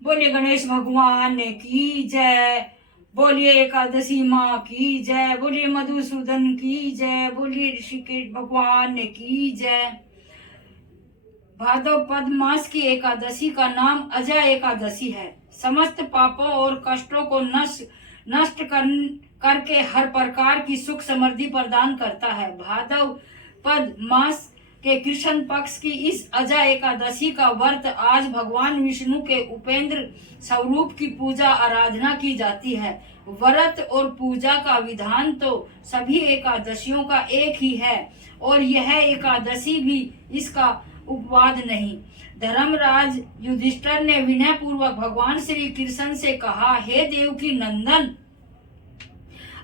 बोलिए गणेश भगवान की जय। बोलिए एकादशी माँ की जय। बोलिए मधुसूदन की जय। बोलिए ऋषिकेश भगवान की जय। भादव पद मास की एकादशी का नाम अजय एकादशी है। समस्त पापों और कष्टों को नष्ट करके हर प्रकार की सुख समृद्धि प्रदान करता है। भादव पद मास के कृष्ण पक्ष की इस अजय एकादशी का व्रत आज भगवान विष्णु के उपेंद्र स्वरूप की पूजा आराधना की जाती है। व्रत और पूजा का विधान तो सभी एकादशियों का एक ही है और यह एकादशी भी इसका उपवाद नहीं। धर्मराज युधिष्ठिर ने विनय पूर्वक भगवान श्री कृष्ण से कहा, हे देवकी नंदन,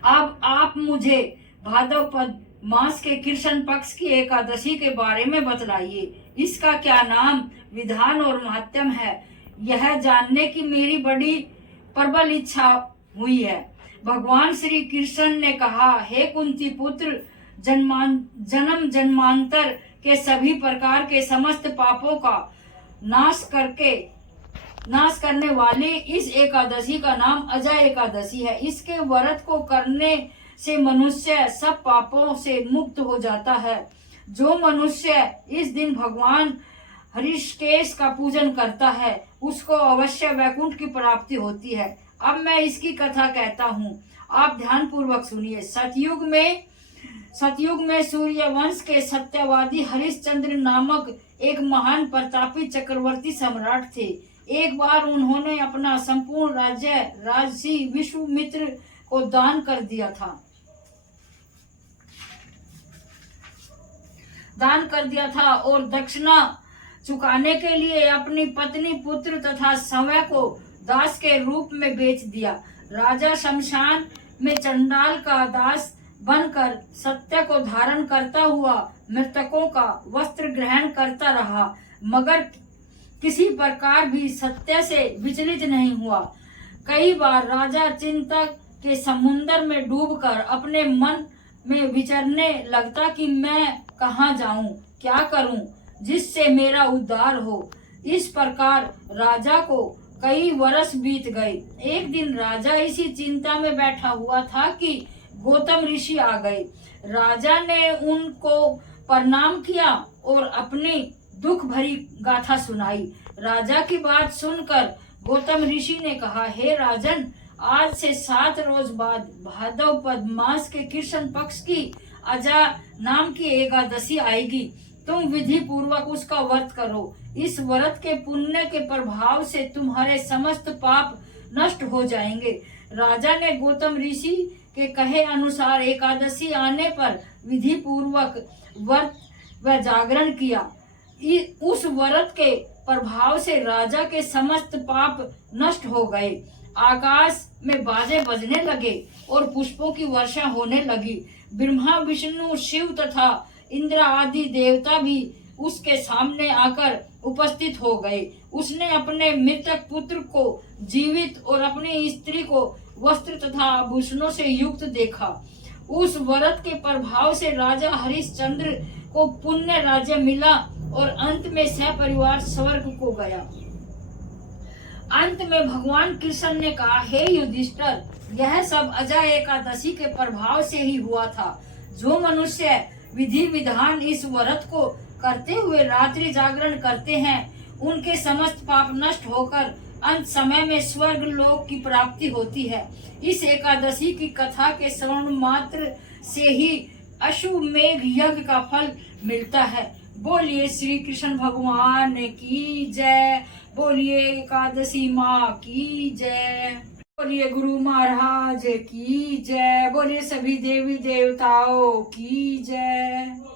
अब आप मुझे भाद्रपद पद मास के कृष्ण पक्ष की एकादशी के बारे में बतलाइए। इसका क्या नाम, विधान और महत्व है, यह जानने की मेरी बड़ी प्रबल इच्छा हुई है। भगवान श्री कृष्ण ने कहा, हे कुंती पुत्र, जन्म जन्मांतर के सभी प्रकार के समस्त पापों का नाश करने वाली इस एकादशी का नाम अजय एकादशी है। इसके व्रत को करने से मनुष्य सब पापों से मुक्त हो जाता है। जो मनुष्य इस दिन भगवान हृषिकेश का पूजन करता है उसको अवश्य वैकुंठ की प्राप्ति होती है। अब मैं इसकी कथा कहता हूँ, आप ध्यान पूर्वक सुनिए। सतयुग में सूर्य वंश के सत्यवादी हरिश्चंद्र नामक एक महान प्रतापी चक्रवर्ती सम्राट थे। एक बार उन्होंने अपना संपूर्ण राज्य राजसी विश्वामित्र को दान कर दिया था और दक्षिणा चुकाने के लिए अपनी पत्नी, पुत्र तथा समय को दास के रूप में बेच दिया। राजा शमशान में चंडाल का दास बनकर सत्य को धारण करता हुआ मृतकों का वस्त्र ग्रहण करता रहा, मगर किसी प्रकार भी सत्य से विचलित नहीं हुआ। कई बार राजा चिंता के समुद्र में डूबकर अपने मन में विचरने लगता कि मैं कहाँ जाऊं, क्या करूं जिससे मेरा उद्धार हो। इस प्रकार राजा को कई वर्ष बीत गए। एक दिन राजा इसी चिंता में बैठा हुआ था कि गौतम ऋषि आ गए। राजा ने उनको प्रणाम किया और अपनी दुख भरी गाथा सुनाई। राजा की बात सुनकर गौतम ऋषि ने कहा, हे राजन, आज से 7 रोज बाद भाद्रपद पद मास के कृष्ण पक्ष की अजा नाम की एकादशी आएगी। तुम विधि पूर्वक उसका व्रत करो। इस व्रत के पुण्य के प्रभाव से तुम्हारे समस्त पाप नष्ट हो जाएंगे। राजा ने गौतम ऋषि के कहे अनुसार एकादशी आने पर विधि पूर्वक व्रत व जागरण किया। उस व्रत के प्रभाव से राजा के समस्त पाप नष्ट हो गए। आकाश में बाजे बजने लगे और पुष्पों की वर्षा होने लगी। ब्रह्मा, विष्णु, शिव तथा इंद्र आदि देवता भी उसके सामने आकर उपस्थित हो गए। उसने अपने मृतक पुत्र को जीवित और अपनी स्त्री को वस्त्र तथा आभूषणों से युक्त देखा। उस व्रत के प्रभाव से राजा हरिश्चंद्र को पुण्य राज्य मिला और अंत में सपरिवार स्वर्ग को गया। अंत में भगवान कृष्ण ने कहा, हे युधिष्ठिर, यह सब अजय एकादशी के प्रभाव से ही हुआ था। जो मनुष्य विधि विधान इस व्रत को करते हुए रात्रि जागरण करते हैं, उनके समस्त पाप नष्ट होकर अंत समय में स्वर्ग लोक की प्राप्ति होती है। इस एकादशी की कथा के श्रवण मात्र से ही अश्वमेघ यज्ञ का फल मिलता है। बोलिए श्री कृष्ण भगवान की जय। बोलिए एकादशी माँ की जय। बोलिए गुरु महाराज की जय। बोलिए सभी देवी देवताओं की जय।